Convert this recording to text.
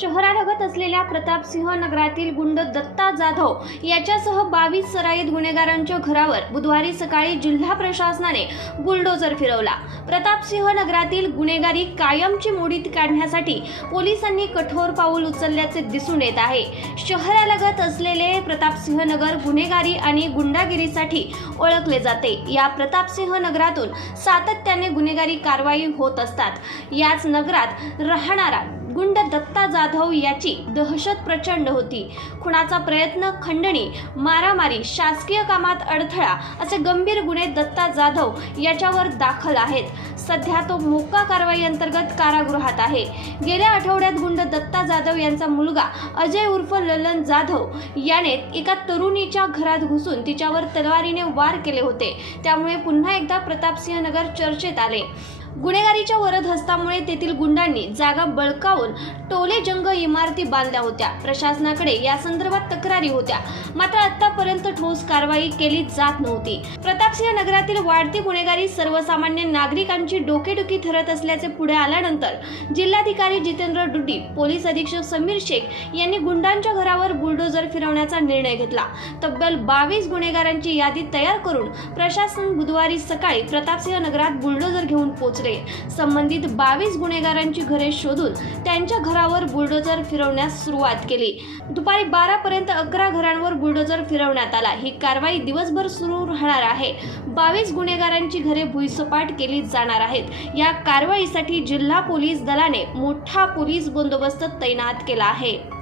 शहरालगत असलेल्या प्रतापसिंह नगरातील गुंड दत्ता जाधव याच्यासह बावीस सराईत गुन्हेगारांच्या घरावर बुधवारी सकाळी जिल्हा प्रशासनाने बुलडोजर फिरवला. प्रतापसिंह नगरातील गुन्हेगारी कायमची मोडीत काढण्यासाठी पोलिसांनी कठोर पाऊल उचलल्याचे दिसून येत आहे. शहरालगत असलेले प्रतापसिंह नगर गुन्हेगारी आणि गुंडागिरीसाठी ओळखले जाते. या प्रतापसिंह नगरातून सातत्याने गुन्हेगारी कारवाई होत असतात. याच नगरात राहणारा गुंड दत्ता जाधव याची दहशत प्रचंड होती. खुणाचा प्रयत्न खंडणी मारामारी शासकीय कामात अडथळा असे गंभीर गुन्हे दत्ता जाधव याच्यावर दाखल आहेत. सध्या तो मोका कारवाई अंतर्गत कारागृहात आहे. गेल्या आठवड्यात गुंड दत्ता जाधव यांचा मुलगा अजय उर्फ ललन जाधव याने एका तरुणीच्या घरात घुसून तिच्यावर तलवारीने वार केले होते. त्यामुळे पुन्हा एकदा प्रतापसिंह नगर चर्चेत आले. गुन्हेगारीच्या वरद हस्तामुळे तेथील गुंडांनी जागा बळकावून टोले जंग इमारती बांधल्या होत्या. प्रशासनाकडे या संदर्भात तक्रारी होत्या. मात्र आतापर्यंत ठोस कारवाई केली जात नव्हती. प्रतापसिंह नगरातील वाढती गुन्हेगारी सर्वसामान्य नागरिकांची डोकेडुखी ठरत असल्याचे पुढे आल्यानंतर जिल्हाधिकारी जितेंद्र डुडी पोलीस अधीक्षक समीर शेख यांनी गुंडांच्या घरावर बुलडोजर फिरवण्याचा निर्णय घेतला. तब्बल बावीस गुन्हेगारांची यादी तयार करून प्रशासन बुधवारी सकाळी प्रतापसिंह नगरात बुलडोजर घेऊन पोहोचले. संबंधित बावीस गुन्हेगारांची घरे शोधून त्यांच्या घरावर बुलडोजर फिरवण्यास सुरुवात केली. दुपारी बारा पर्यंत अकरा घरांवर बुलडोजर फिरवण्यात आला. ही कारवाई दिवसभर सुरू राहणार आहे. बावीस गुन्हेगारांची घरे भुईसपाट केली जाणार आहेत. या कारवाईसाठी जिल्हा पोलीस दलाने मोठा पोलीस बंदोबस्त तैनात केला आहे.